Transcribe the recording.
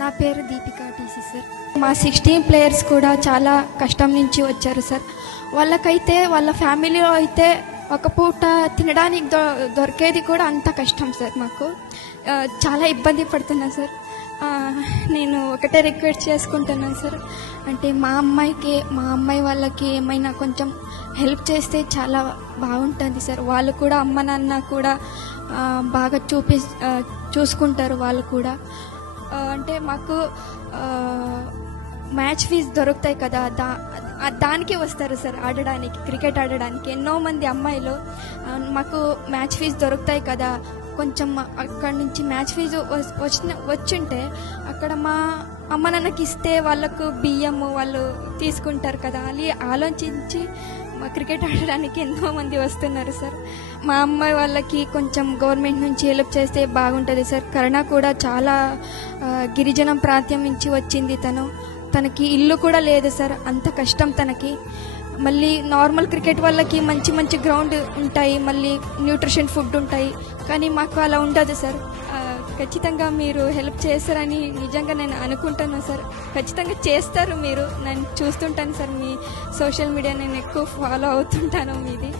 నా పేరు Deepika TC sir. మా 16 ప్లేయర్స్ కూడా చాలా కష్టం నుంచి వచ్చారు సార్. వాళ్ళకైతే వాళ్ళ ఫ్యామిలీలో అయితే ఒక పూట తినడానికి దొరికేది కూడా అంత కష్టం సార్. మాకు చాలా ఇబ్బంది పడుతున్నా సార్. నేను ఒకటే రిక్వెస్ట్ చేసుకుంటున్నాను సార్, అంటే మా అమ్మాయి వాళ్ళకి ఏమైనా కొంచెం హెల్ప్ చేస్తే చాలా బాగుంటుంది సార్. వాళ్ళు కూడా అమ్మ నాన్న కూడా బాగా చూసుకుంటారు. వాళ్ళు కూడా అంటే మాకు మ్యాచ్ ఫీజు దొరుకుతాయి కదా, దానికి వస్తారు సార్ ఆడడానికి, క్రికెట్ ఆడడానికి. ఎన్నో మంది అమ్మాయిలు మాకు మ్యాచ్ ఫీజు దొరుకుతాయి కదా, కొంచెం అక్కడి నుంచి మ్యాచ్ ఫీజు వచ్చుంటే అక్కడ మా అమ్మ నాన్నకి ఇస్తే వాళ్ళకు బియ్యము వాళ్ళు తీసుకుంటారు కదా అని ఆలోచించి మా క్రికెట్ ఆడడానికి ఎంతో మంది వస్తున్నారు సార్. మా అమ్మాయి వాళ్ళకి కొంచెం గవర్నమెంట్ నుంచి హెల్ప్ చేస్తే బాగుంటుంది సార్. కరుణ కూడా చాలా గిరిజన ప్రాంతం నుంచి వచ్చింది. తనకి ఇల్లు కూడా లేదు సార్, అంత కష్టం తనకి. మళ్ళీ నార్మల్ క్రికెట్ వాళ్ళకి మంచి మంచి గ్రౌండ్ ఉంటాయి, మళ్ళీ న్యూట్రిషన్ ఫుడ్ ఉంటాయి, కానీ మాకు అలా ఉండదు సార్. ఖచ్చితంగా మీరు హెల్ప్ చేస్తారని నిజంగా నేను అనుకుంటున్నాను సార్. ఖచ్చితంగా చేస్తారు మీరు, నేను చూస్తుంటాను సార్. మీ సోషల్ మీడియా నేను ఎక్కువ ఫాలో అవుతుంటాను మీది.